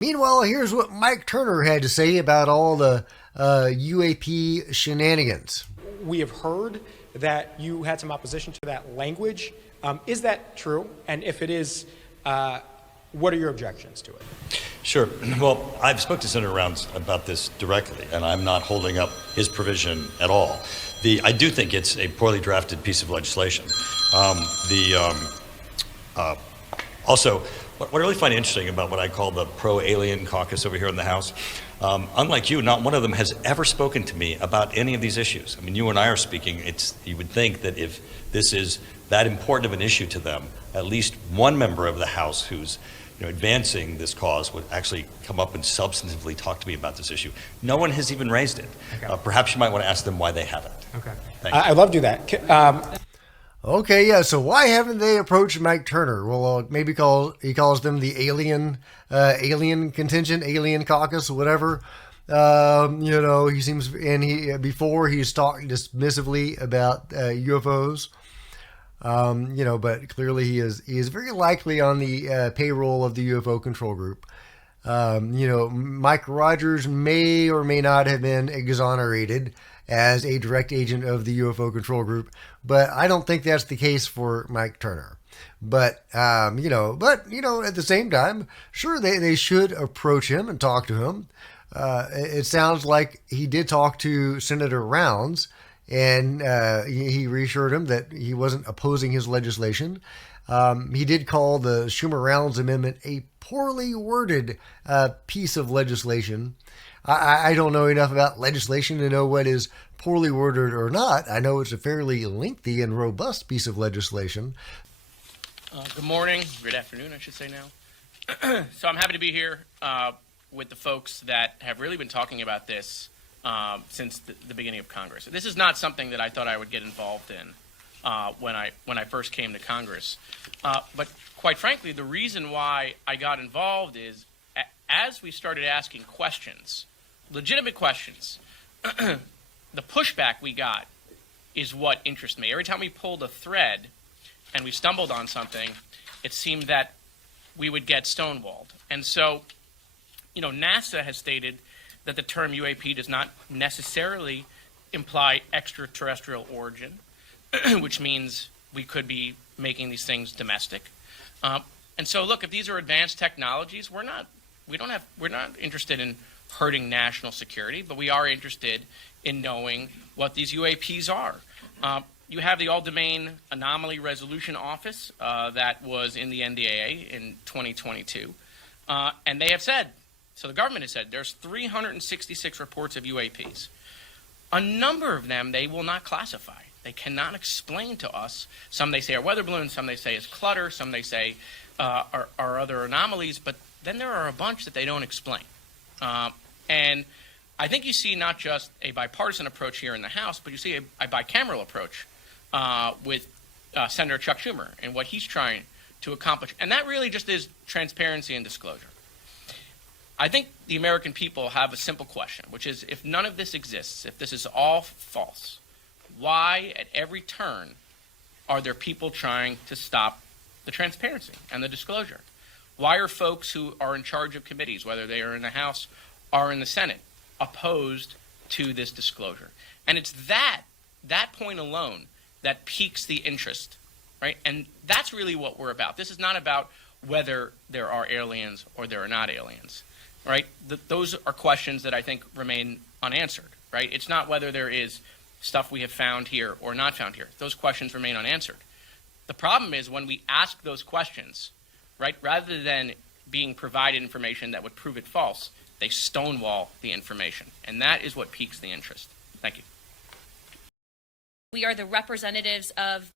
Meanwhile, here's what Mike Turner had to say about all the UAP shenanigans. We have heard that you had some opposition to that language. Is that true? And if it is, what are your objections to it? Sure. Well, I've spoken to Senator Rounds about this directly, and I'm not holding up his provision at all. I do think it's a poorly drafted piece of legislation. Also, what I really find interesting about what I call the pro-alien caucus over here in the House, unlike you, not one of them has ever spoken to me about any of these issues. I mean, you and I are speaking. You would think that if this is that important of an issue to them, at least one member of the House who's advancing this cause would actually come up and substantively talk to me about this issue. No one has even raised it. Okay. Perhaps you might want to ask them why they haven't. Okay. I'd love to do that. Okay, yeah. So why haven't they approached Mike Turner? Well, maybe he calls them the alien contingent, alien caucus, whatever. He seems, and before he's talked dismissively about UFOs. But clearly he is very likely on the payroll of the UFO control group. Mike Rogers may or may not have been exonerated as a direct agent of the UFO control group, but I don't think that's the case for Mike Turner. But at the same time, sure, they should approach him and talk to him. It sounds like he did talk to Senator Rounds, and he reassured him that he wasn't opposing his legislation. He did call the Schumer-Rounds amendment a poorly worded piece of legislation. I don't know enough about legislation to know what is poorly worded or not. I know it's a fairly lengthy and robust piece of legislation. Good morning, good afternoon, I should say now. So I'm happy to be here with the folks that have really been talking about this since the beginning of Congress. This is not something that I thought I would get involved in when I first came to Congress. But quite frankly, the reason why I got involved is as we started asking questions, legitimate questions, the pushback we got is what interests me. Every time we pulled a thread and we stumbled on something, it seemed that we would get stonewalled. And so, NASA has stated that the term UAP does not necessarily imply extraterrestrial origin, which means we could be making these things domestic. And so, look, if these are advanced technologies, we're not interested in hurting national security, but we are interested in knowing what these UAPs are. You have the All-Domain Anomaly Resolution Office that was in the NDAA in 2022, and they have said, so the government has said, there's 366 reports of UAPs. A number of them they will not classify. They cannot explain to us. Some they say are weather balloons, some they say is clutter, some they say are other anomalies, but then there are a bunch that they don't explain. And I think you see not just a bipartisan approach here in the House, but you see a bicameral approach with Senator Chuck Schumer and what he's trying to accomplish. And that really just is transparency and disclosure. I think the American people have a simple question, which is if none of this exists, if this is all false, why at every turn are there people trying to stop the transparency and the disclosure? Why are folks who are in charge of committees, whether they are in the House or in the Senate, opposed to this disclosure? And it's that point alone that piques the interest, right? And that's really what we're about. This is not about whether there are aliens or there are not aliens, right? Those are questions that I think remain unanswered, right? It's not whether there is stuff we have found here or not found here. Those questions remain unanswered. The problem is when we ask those questions, right, rather than being provided information that would prove it false, they stonewall the information. And that is what piques the interest. Thank you. We are the representatives of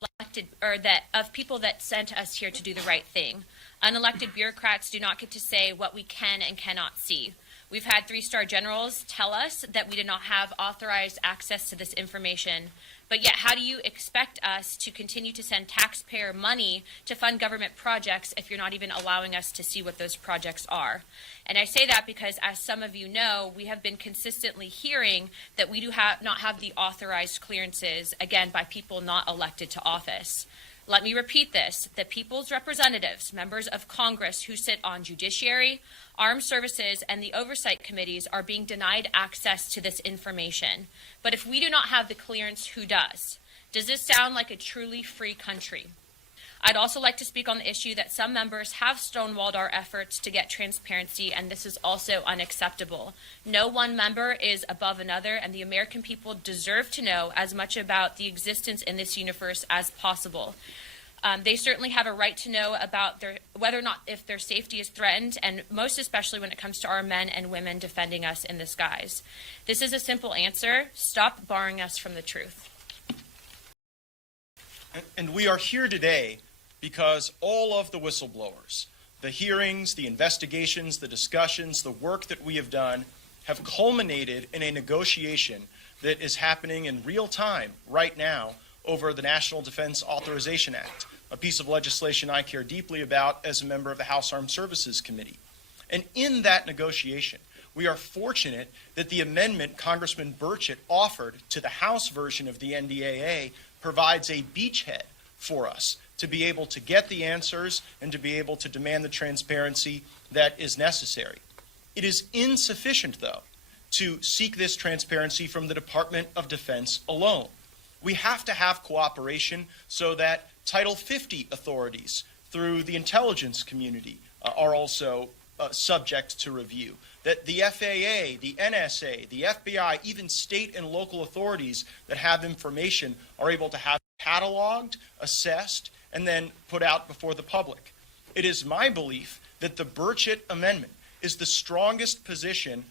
people that sent us here to do the right thing. Unelected bureaucrats do not get to say what we can and cannot see. We've had three-star generals tell us that we did not have authorized access to this information. But yet, how do you expect us to continue to send taxpayer money to fund government projects if you're not even allowing us to see what those projects are? And I say that because, as some of you know, we have been consistently hearing that we do not have the authorized clearances, again, by people not elected to office. Let me repeat this. The people's representatives, members of Congress who sit on Judiciary, Armed Services, and the Oversight Committees are being denied access to this information. But if we do not have the clearance, who does? Does this sound like a truly free country? I'd also like to speak on the issue that some members have stonewalled our efforts to get transparency, and this is also unacceptable. No one member is above another, and the American people deserve to know as much about the existence in this universe as possible. They certainly have a right to know about whether or not if their safety is threatened, and most especially when it comes to our men and women defending us in the skies. This is a simple answer. Stop barring us from the truth. And we are here today because all of the whistleblowers, the hearings, the investigations, the discussions, the work that we have done have culminated in a negotiation that is happening in real time right now over the National Defense Authorization Act, a piece of legislation I care deeply about as a member of the House Armed Services Committee. And in that negotiation, we are fortunate that the amendment Congressman Burchett offered to the House version of the NDAA provides a beachhead for us to be able to get the answers and to be able to demand the transparency that is necessary. It is insufficient, though, to seek this transparency from the Department of Defense alone. We have to have cooperation so that Title 50 authorities through the intelligence community are also subject to review. That the FAA, the NSA, the FBI, even state and local authorities that have information are able to have cataloged, assessed, and then put out before the public. It is my belief that the Burchett Amendment is the strongest position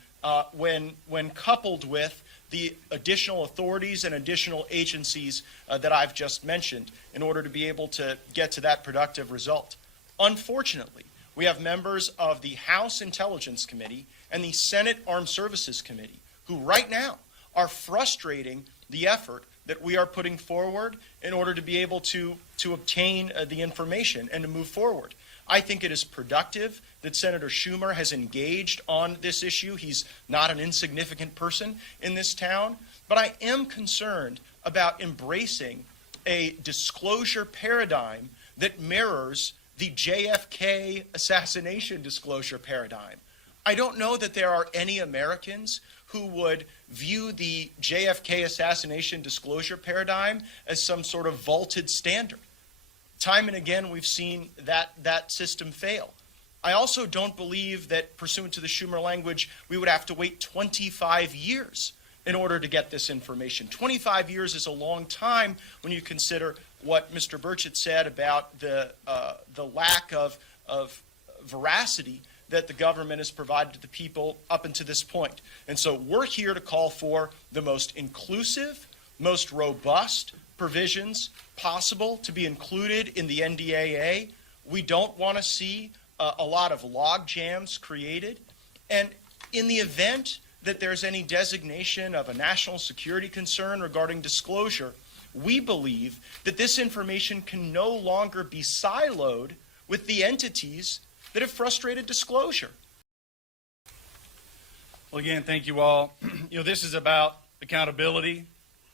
when coupled with the additional authorities and additional agencies that I've just mentioned in order to be able to get to that productive result. Unfortunately, we have members of the House Intelligence Committee and the Senate Armed Services Committee who right now are frustrating the effort that we are putting forward in order to be able to obtain the information and to move forward. I think it is productive that Senator Schumer has engaged on this issue. He's not an insignificant person in this town, but I am concerned about embracing a disclosure paradigm that mirrors the JFK assassination disclosure paradigm. I don't know that there are any Americans who would view the JFK assassination disclosure paradigm as some sort of vaulted standard. Time and again, we've seen that system fail. I also don't believe that, pursuant to the Schumer language, we would have to wait 25 years in order to get this information. 25 years is a long time when you consider what Mr. Burchett said about the lack of veracity that the government has provided to the people up until this point. And so we're here to call for the most inclusive, most robust provisions possible to be included in the NDAA. We don't want to see a lot of log jams created. And in the event that there's any designation of a national security concern regarding disclosure, we believe that this information can no longer be siloed with the entities that have frustrated disclosure. Well, again, thank you all. This is about accountability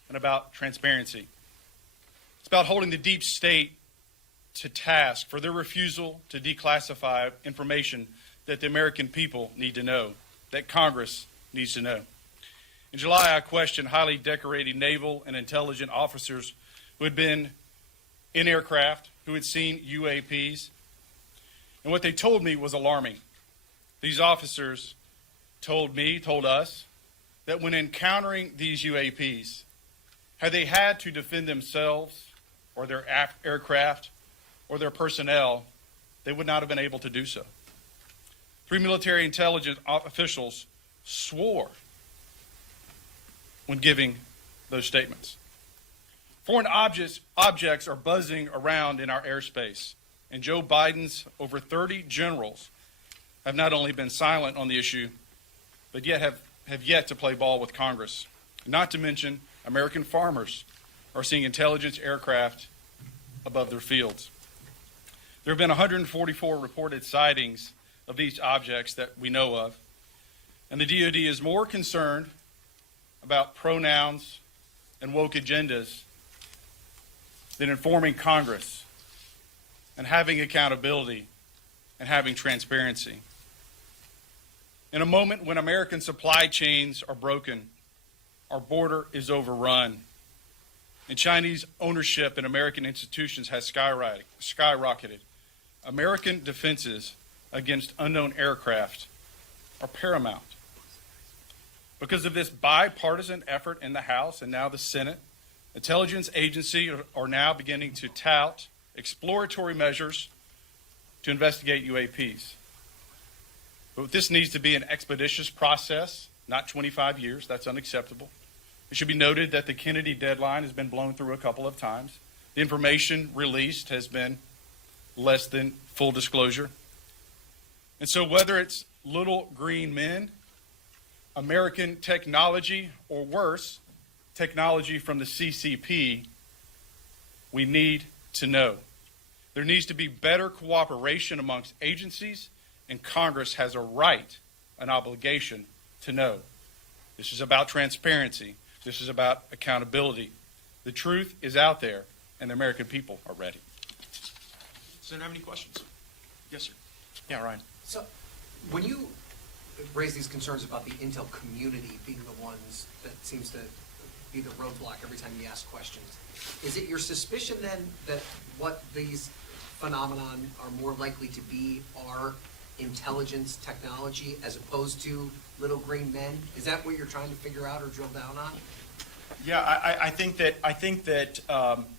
and about transparency. It's about holding the deep state to task for their refusal to declassify information that the American people need to know, that Congress needs to know. In July, I questioned highly decorated naval and intelligence officers who had been in aircraft, who had seen UAPs, and what they told me was alarming. These officers told us, that when encountering these UAPs, had they had to defend themselves or their aircraft or their personnel, they would not have been able to do so. 3 military intelligence officials swore when giving those statements. Foreign objects are buzzing around in our airspace, and Joe Biden's over 30 generals have not only been silent on the issue, but yet have yet to play ball with Congress. Not to mention, American farmers are seeing intelligence aircraft above their fields. There have been 144 reported sightings of these objects that we know of, and the DoD is more concerned about pronouns and woke agendas than informing Congress and having accountability and having transparency. In a moment when American supply chains are broken, our border is overrun, and Chinese ownership in American institutions has skyrocketed, American defenses against unknown aircraft are paramount. Because of this bipartisan effort in the House and now the Senate, intelligence agencies are now beginning to tout exploratory measures to investigate UAPs. But this needs to be an expeditious process, not 25 years. That's unacceptable. It should be noted that the Kennedy deadline has been blown through a couple of times. The information released has been less than full disclosure. And so whether it's little green men, American technology, or worse, technology from the CCP, we need to know. There needs to be better cooperation amongst agencies, and Congress has a right, an obligation to know. This is about transparency. This is about accountability. The truth is out there, and the American people are ready. Does anyone have any questions? Yes, sir. Yeah, Ryan. So, when you raise these concerns about the intel community being the ones that seems to be the roadblock every time you ask questions, is it your suspicion then that what these phenomenon are more likely to be are intelligence technology as opposed to little green men? Is that what you're trying to figure out or drill down on? Yeah, I think that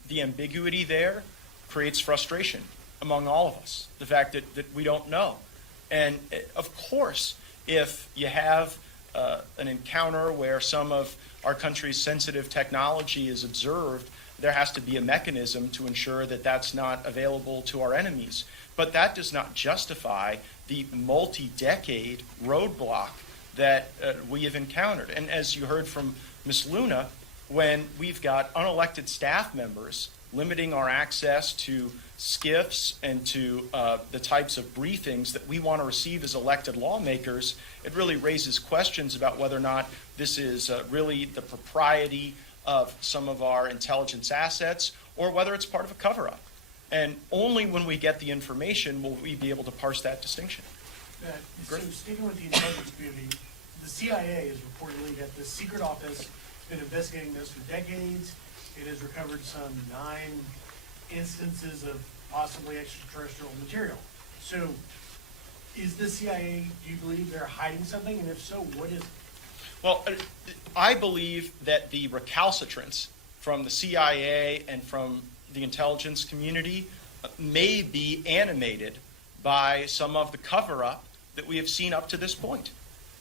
the ambiguity there creates frustration among all of us. The fact that we don't know, and of course, if you have an encounter where some of our country's sensitive technology is observed, there has to be a mechanism to ensure that that's not available to our enemies. But that does not justify the multi-decade roadblock that we have encountered. And as you heard from Ms. Luna, when we've got unelected staff members limiting our access to SCIFs and to the types of briefings that we want to receive as elected lawmakers, it really raises questions about whether or not this is really the propriety of some of our intelligence assets or whether it's part of a cover-up. And only when we get the information will we be able to parse that distinction. So sticking with the intelligence community, the CIA is reportedly that the secret office has been investigating this for decades. It has recovered some 9 instances of possibly extraterrestrial material. So is the CIA, do you believe they're hiding something? And if so, what is it? Well, I believe that the recalcitrance from the CIA and from the intelligence community may be animated by some of the cover-up that we have seen up to this point.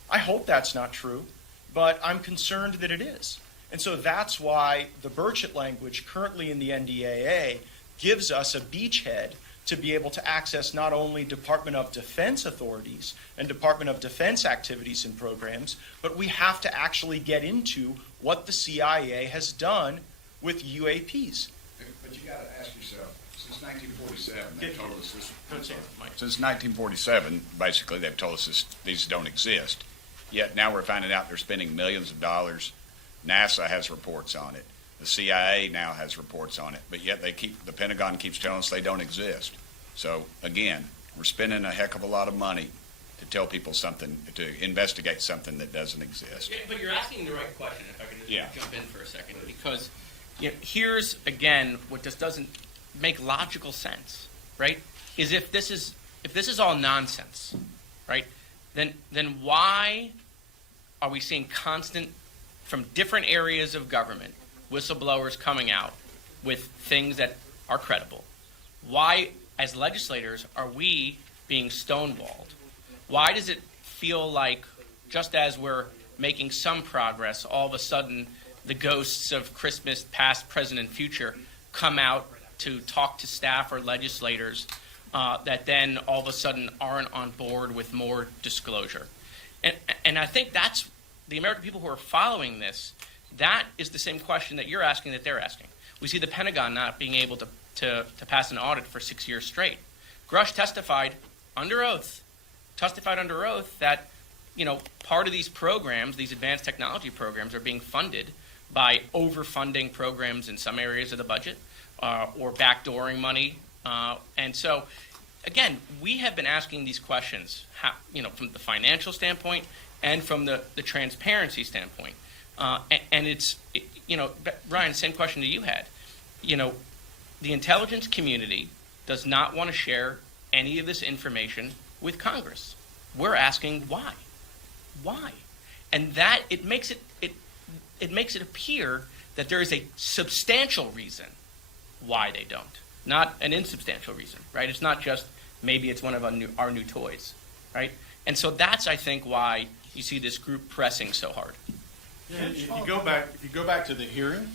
I hope that's not true, but I'm concerned that it is. And so that's why the Burchett language currently in the NDAA gives us a beachhead to be able to access not only Department of Defense authorities and Department of Defense activities and programs, but we have to actually get into what the CIA has done with UAPs. But you got to ask yourself, since 1947, they've told us this. Mike. Since 1947, basically, they've told us these don't exist. Yet now we're finding out they're spending millions of dollars. NASA has reports on it. The CIA now has reports on it, but yet the Pentagon keeps telling us they don't exist. So again, we're spending a heck of a lot of money to tell people something, to investigate something that doesn't exist. Yeah, but you're asking the right question, if I can just jump in for a second, because here's, again, what just doesn't make logical sense, right, is if this is all nonsense, right, then why are we seeing constant, from different areas of government, whistleblowers coming out with things that are credible? Why, as legislators, are we being stonewalled? Why does it feel like, just as we're making some progress, all of a sudden the ghosts of Christmas past, present, and future come out to talk to staff or legislators that then all of a sudden aren't on board with more disclosure? And I think that's the American people who are following this. That is the same question that you're asking that they're asking. We see the Pentagon not being able to pass an audit for 6 years straight. Grush testified under oath that, part of these programs, these advanced technology programs, are being funded by overfunding programs in some areas of the budget or backdooring money And so, again, we have been asking these questions, from the financial standpoint and from the transparency standpoint. And it's, Ryan, same question that you had. The intelligence community does not want to share any of this information with Congress. We're asking why. Why? And that it makes it appear that there is a substantial reason why they don't, not an insubstantial reason, right? It's not just maybe it's one of our new toys, right? And so that's, I think, why you see this group pressing so hard. Yeah, if you go back to the hearing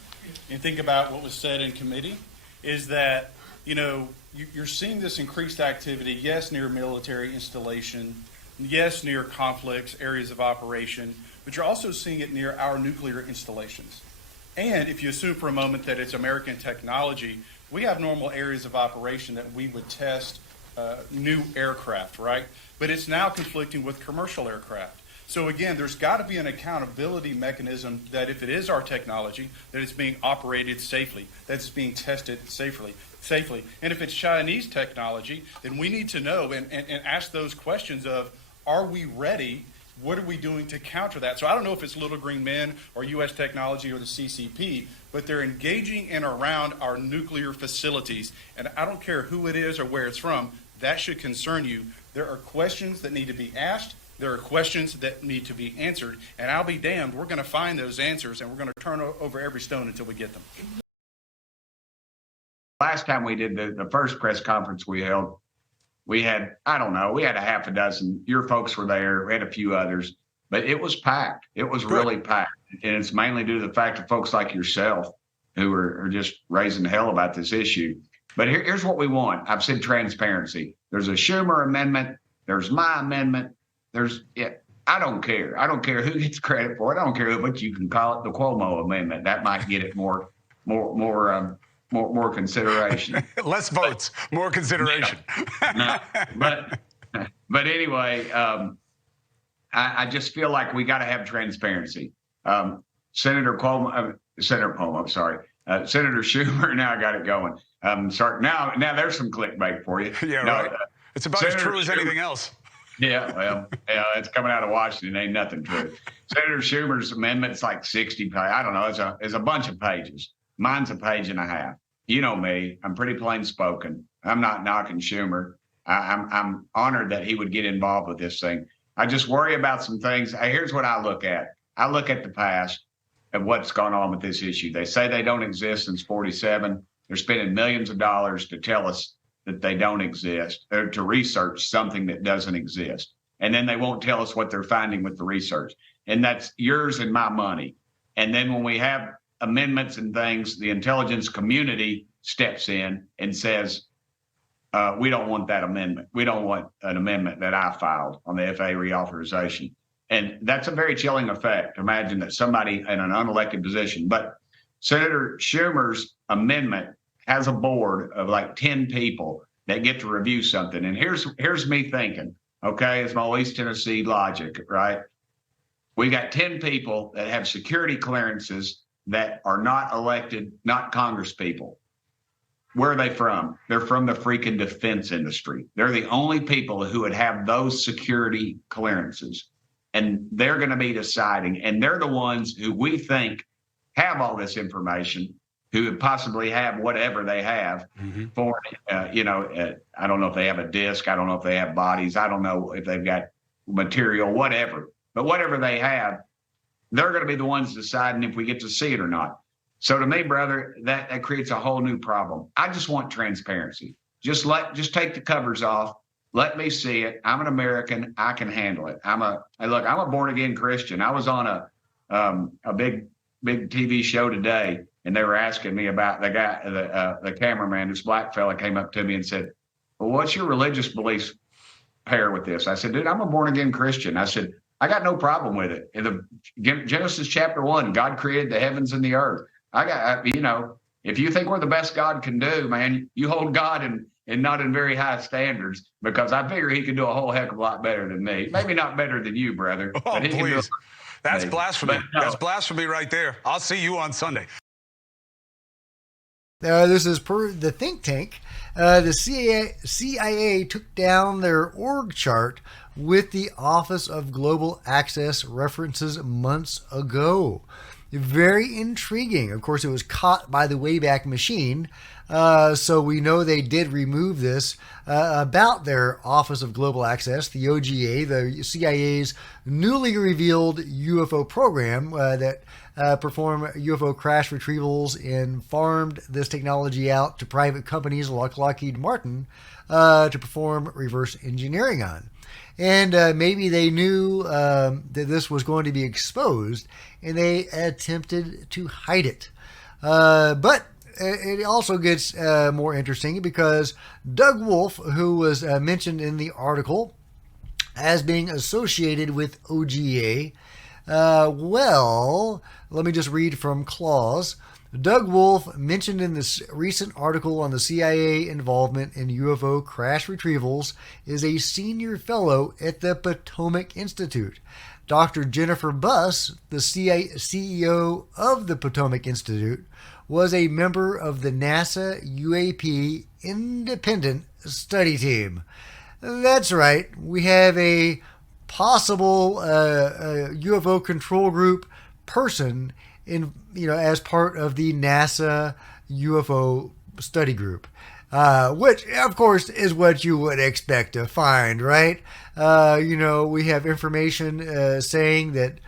and think about what was said in committee, is that you're seeing this increased activity, yes, near military installation, yes, near conflicts, areas of operation, but you're also seeing it near our nuclear installations. And if you assume for a moment that it's American technology, we have normal areas of operation that we would test new aircraft, right? But it's now conflicting with commercial aircraft. So again, there's got to be an accountability mechanism that if it is our technology, that it's being operated safely, that it's being tested safely. And if it's Chinese technology, then we need to know and ask those questions of, are we ready? What are we doing to counter that? So I don't know if it's Little Green Men or U.S. Technology or the CCP, but they're engaging in around our nuclear facilities. And I don't care who it is or where it's from, that should concern you. There are questions that need to be asked. There are questions that need to be answered. And I'll be damned, we're going to find those answers, and we're going to turn over every stone until we get them. Last time we did the first press conference we held, we had, we had a half a dozen. Your folks were there. We had a few others, but it was packed. It was really packed. And it's mainly due to the fact of folks like yourself who are just raising hell about this issue. But here's what we want. I've said transparency. There's a Schumer amendment. There's my amendment. I don't care. I don't care who gets credit for it. I don't care what you can call it, the Cuomo amendment. That might get it more consideration. Less votes, more consideration. No, but anyway, I just feel like we got to have transparency. Senator Schumer. Now I got it going. Sorry. Now there's some clickbait for you. Yeah, no, right. It's about as true as anything else. Yeah, well, it's coming out of Washington. Ain't nothing true. Senator Schumer's amendment's like 60 pages. I don't know. It's a bunch of pages. Mine's a page and a half. You know me. I'm pretty plain spoken. I'm not knocking Schumer. I'm honored that he would get involved with this thing. I just worry about some things. Here's what I look at. I look at the past and what's gone on with this issue. They say they don't exist since 47. They're spending millions of dollars to tell us that they don't exist, or to research something that doesn't exist. And then they won't tell us what they're finding with the research. And that's yours and my money. And then when we have amendments and things, the intelligence community steps in and says, we don't want that amendment. We don't want an amendment that I filed on the FAA reauthorization. And that's a very chilling effect. Imagine that somebody in an unelected position. But Senator Schumer's amendment has a board of like 10 people that get to review something. And here's me thinking, okay, it's my East Tennessee logic, right? We got 10 people that have security clearances that are not elected, not Congress people. Where are they from? They're from the freaking defense industry. They're the only people who would have those security clearances. And they're going to be deciding, and they're the ones who we think have all this information, who would possibly have whatever they have for, I don't know if they have a disc. I don't know if they have bodies. I don't know if they've got material, whatever. But whatever they have, they're going to be the ones deciding if we get to see it or not. So to me, brother, that creates a whole new problem. I just want transparency. Just take the covers off. Let me see it. I'm an American. I can handle it. I'm a born again Christian. I was on a big TV show today, and they were asking me about the guy, the cameraman, this black fella came up to me and said, well, what's your religious beliefs pair with this? I said, dude, I'm a born again Christian. I said, I got no problem with it. In the Genesis chapter 1, God created the heavens and the earth. If you think we're the best God can do, man, you hold God and not in very high standards, because I figure he can do a whole heck of a lot better than me. Maybe not better than you, brother. Oh, but he please. can do That's blasphemy. But no. That's blasphemy right there. I'll see you on Sunday. This is per the think tank. The CIA took down their org chart with the Office of Global Access references months ago. Very intriguing. Of course, it was caught by the Wayback Machine, so we know they did remove this about their Office of Global Access, the OGA, the CIA's newly revealed UFO program that perform UFO crash retrievals and farmed this technology out to private companies like Lockheed Martin to perform reverse engineering on. And maybe they knew that this was going to be exposed, and they attempted to hide it. But it also gets more interesting because Doug Wolf, who was mentioned in the article as being associated with OGA, well, let me just read from Claus. Doug Wolf, mentioned in this recent article on the CIA involvement in UFO crash retrievals, is a senior fellow at the Potomac Institute. Dr. Jennifer Buss, the CEO of the Potomac Institute, was a member of the NASA UAP Independent Study Team. That's right, we have a possible UFO control group person in, as part of the NASA UFO study group, which of course is what you would expect to find, right? We have information saying that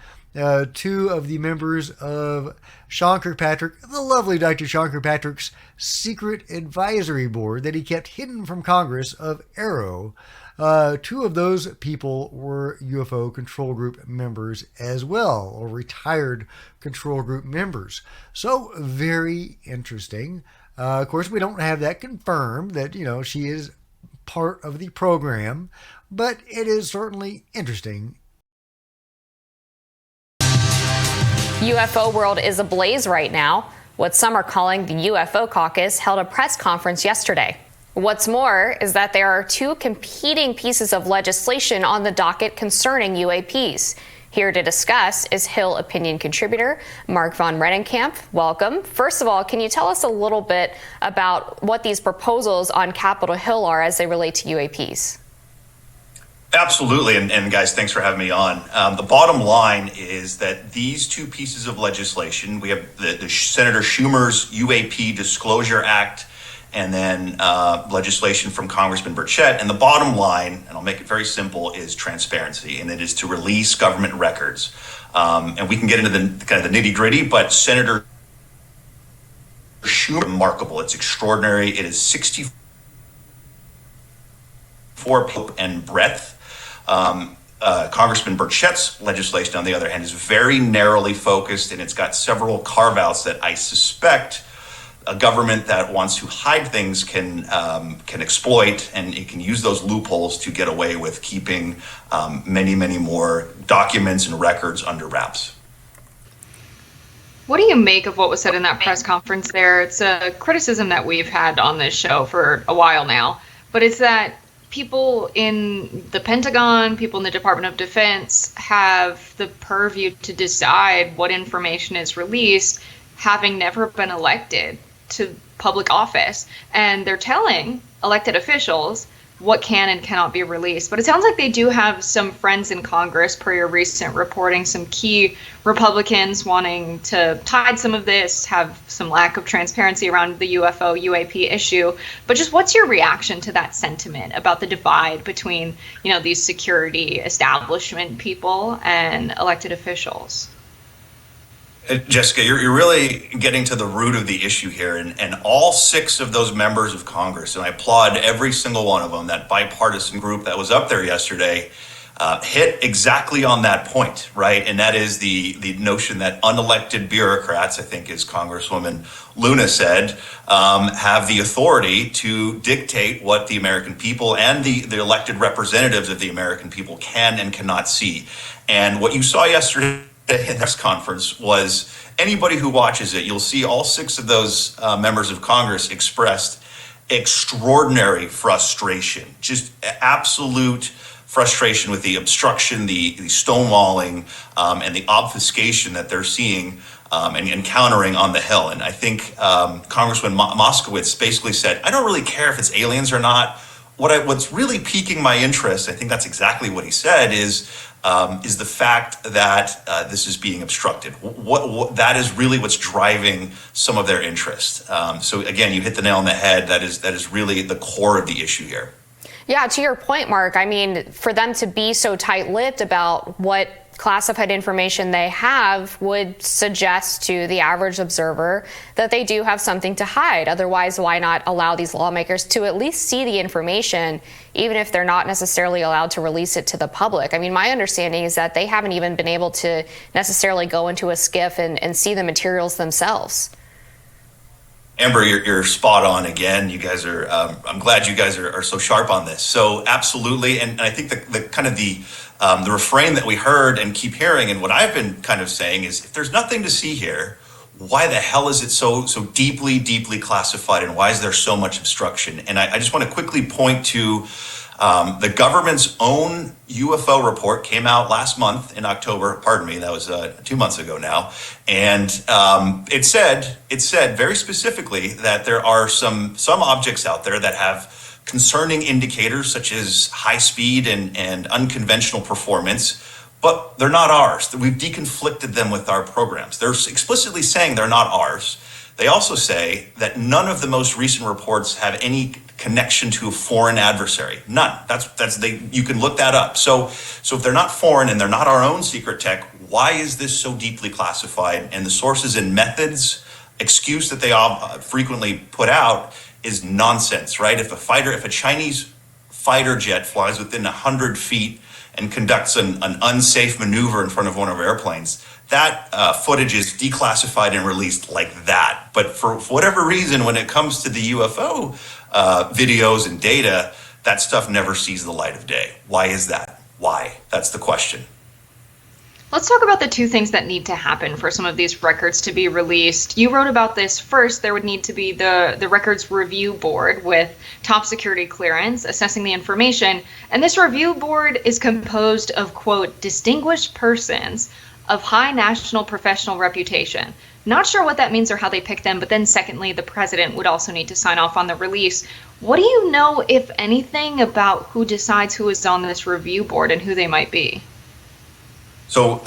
two of the members of Sean Kirkpatrick, the lovely Dr. Sean Kirkpatrick's secret advisory board that he kept hidden from Congress of AARO, two of those people were UFO control group members as well, or retired control group members. So very interesting. Of course, we don't have that confirmed that, she is part of the program, but it is certainly interesting. UFO world is ablaze right now. What some are calling the UFO caucus held a press conference yesterday. What's more is that there are two competing pieces of legislation on the docket concerning UAPs. Here to discuss is Hill opinion contributor Mark von Redenkamp. Welcome. First of all, can you tell us a little bit about what these proposals on Capitol Hill are as they relate to UAPs? Absolutely, and guys, thanks for having me on. The bottom line is that these two pieces of legislation, we have the Senator Schumer's UAP Disclosure Act, and then legislation from Congressman Burchett. And the bottom line, and I'll make it very simple, is transparency, and it is to release government records. And we can get into the kind of the nitty gritty, but Senator Schumer, remarkable. It's extraordinary. It is 64 and breadth. Congressman Burchett's legislation, on the other hand, is very narrowly focused, and it's got several carve-outs that I suspect a government that wants to hide things can exploit, and it can use those loopholes to get away with keeping many, many more documents and records under wraps. What do you make of what was said in that press conference there? It's a criticism that we've had on this show for a while now, but it's that people in the Pentagon, people in the Department of Defense have the purview to decide what information is released, having never been elected to public office. And they're telling elected officials what can and cannot be released. But it sounds like they do have some friends in Congress, per your recent reporting, some key Republicans wanting to hide some of this, have some lack of transparency around the UFO UAP issue. But just what's your reaction to that sentiment about the divide between, these security establishment people and elected officials? Jessica, you're really getting to the root of the issue here, and all six of those members of Congress, and I applaud every single one of them, that bipartisan group that was up there yesterday, hit exactly on that point, right? And that is the notion that unelected bureaucrats, I think as Congresswoman Luna said, have the authority to dictate what the American people and the elected representatives of the American people can and cannot see. And what you saw yesterday in this conference was, anybody who watches it, you'll see all six of those members of Congress expressed extraordinary frustration, just absolute frustration with the obstruction, the stonewalling, and the obfuscation that they're seeing and encountering on the Hill. And I think Congressman Moskowitz basically said, I don't really care if it's aliens or not. What's really piquing my interest, I think that's exactly what he said, is the fact that this is being obstructed. That is really what's driving some of their interest. So again, you hit the nail on the head. That is really the core of the issue here. Yeah, to your point, Mark, I mean, for them to be so tight-lipped about what classified information they have would suggest to the average observer that they do have something to hide. Otherwise, why not allow these lawmakers to at least see the information, even if they're not necessarily allowed to release it to the public? I mean, my understanding is that they haven't even been able to necessarily go into a SCIF and see the materials themselves. Amber, you're spot on again. You guys are. I'm glad you guys are so sharp on this. So absolutely, and I think the kind of the refrain that we heard and keep hearing, and what I've been kind of saying is, if there's nothing to see here, why the hell is it so deeply classified, and why is there so much obstruction? And I just want to quickly point to the government's own UFO report came out last month in October. Pardon me, that was 2 months ago now. And it said very specifically that there are some objects out there that have concerning indicators such as high speed and unconventional performance, but they're not ours. We've deconflicted them with our programs. They're explicitly saying they're not ours. They also say that none of the most recent reports have any connection to a foreign adversary. None. You can look that up. So if they're not foreign and they're not our own secret tech, why is this so deeply classified? And the sources and methods excuse that they frequently put out is nonsense, right? If a Chinese fighter jet flies within 100 feet and conducts an unsafe maneuver in front of one of our airplanes, that footage is declassified and released like that. But for whatever reason, when it comes to the UFO videos and data, that stuff never sees the light of day. Why is that? Why? That's the question. Let's talk about the two things that need to happen for some of these records to be released. You wrote about this. First, there would need to be the records review board with top security clearance assessing the information. And this review board is composed of, quote, distinguished persons of high national professional reputation. Not sure what that means or how they pick them, but then secondly, the president would also need to sign off on the release. What do you know, if anything, about who decides who is on this review board and who they might be? So,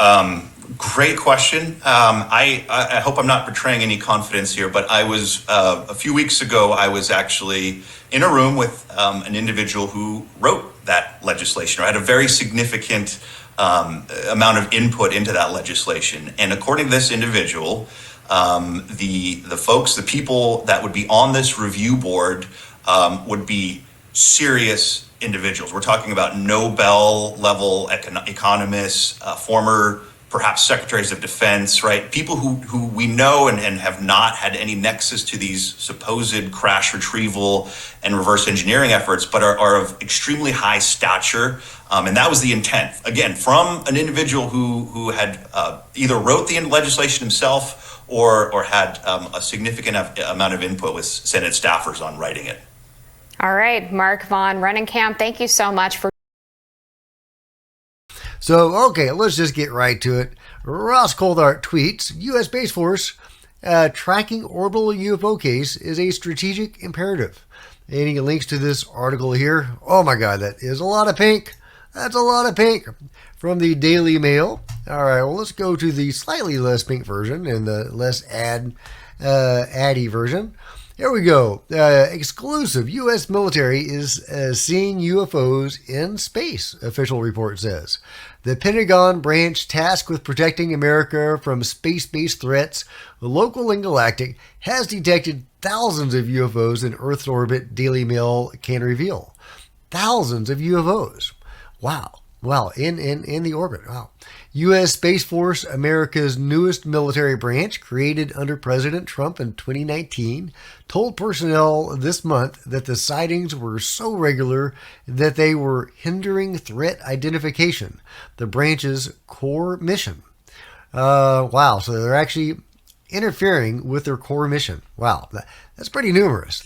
great question. I hope I'm not betraying any confidence here, but I was, a few weeks ago, I was actually in a room with an individual who wrote that legislation, or had a very significant amount of input into that legislation. And according to this individual, the people that would be on this review board would be serious individuals. We're talking about Nobel level economists, former perhaps secretaries of defense, right? People who we know and have not had any nexus to these supposed crash retrieval and reverse engineering efforts, but are of extremely high stature. And that was the intent, again, from an individual who had either wrote the legislation himself or had a significant amount of input with Senate staffers on writing it. All right, Mark Von Rennenkamp, thank you so much for. So, okay, let's just get right to it. Ross Coulthart tweets, U.S. Space Force tracking orbital UFO case is a strategic imperative. And he links to this article here. Oh my God, that is a lot of pink. That's a lot of pink. From the Daily Mail. All right, well, let's go to the slightly less pink version and the less addy version. Here we go. Exclusive. U.S. military is seeing UFOs in space, official report says. The Pentagon branch tasked with protecting America from space-based threats, local and galactic, has detected thousands of UFOs in Earth's orbit, Daily Mail can reveal. Thousands of UFOs. Wow. Wow, in the orbit. Wow. U.S. Space Force, America's newest military branch, created under President Trump in 2019, told personnel this month that the sightings were so regular that they were hindering threat identification, the branch's core mission. Wow, so they're actually interfering with their core mission. Wow, that's pretty numerous.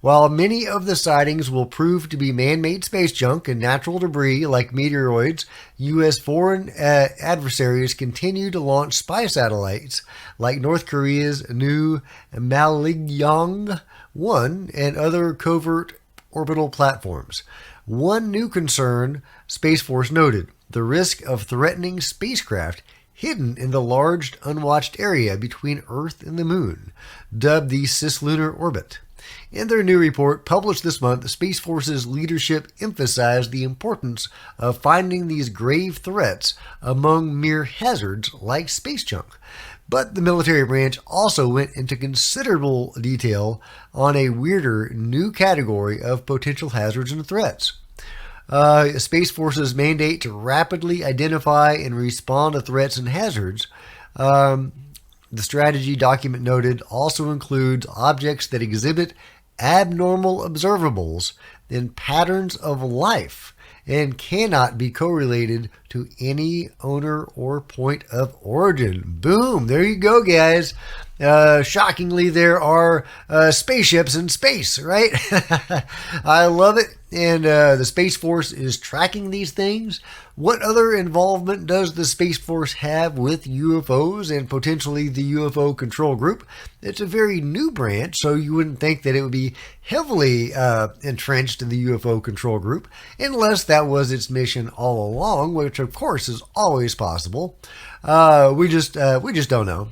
While many of the sightings will prove to be man-made space junk and natural debris like meteoroids, U.S. foreign adversaries continue to launch spy satellites like North Korea's new Malagyong-1 and other covert orbital platforms. One new concern, Space Force noted, the risk of threatening spacecraft hidden in the large unwatched area between Earth and the Moon, dubbed the cislunar orbit. In their new report published this month, the Space Force's leadership emphasized the importance of finding these grave threats among mere hazards like space junk. But the military branch also went into considerable detail on a weirder new category of potential hazards and threats. Space Force's mandate to rapidly identify and respond to threats and hazards, the strategy document noted, also includes objects that exhibit abnormal observables in patterns of life and cannot be correlated to any owner or point of origin. Boom! There you go, guys. Shockingly, there are spaceships in space, right? I love it. And the Space Force is tracking these things. What other involvement does the Space Force have with UFOs and potentially the UFO control group? It's a very new branch, so you wouldn't think that it would be heavily entrenched in the UFO control group, unless that was its mission all along, which of course is always possible. We just don't know.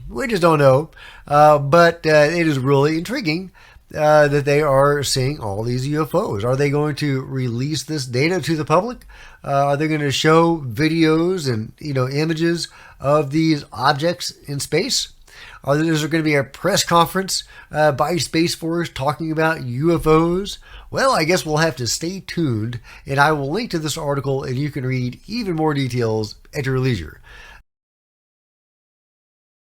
But it is really intriguing that they are seeing all these UFOs. Are they going to release this data to the public? Are they going to show videos and images of these objects in space? Is there going to be a press conference by Space Force talking about UFOs? Well, I guess we'll have to stay tuned, and I will link to this article, and you can read even more details at your leisure.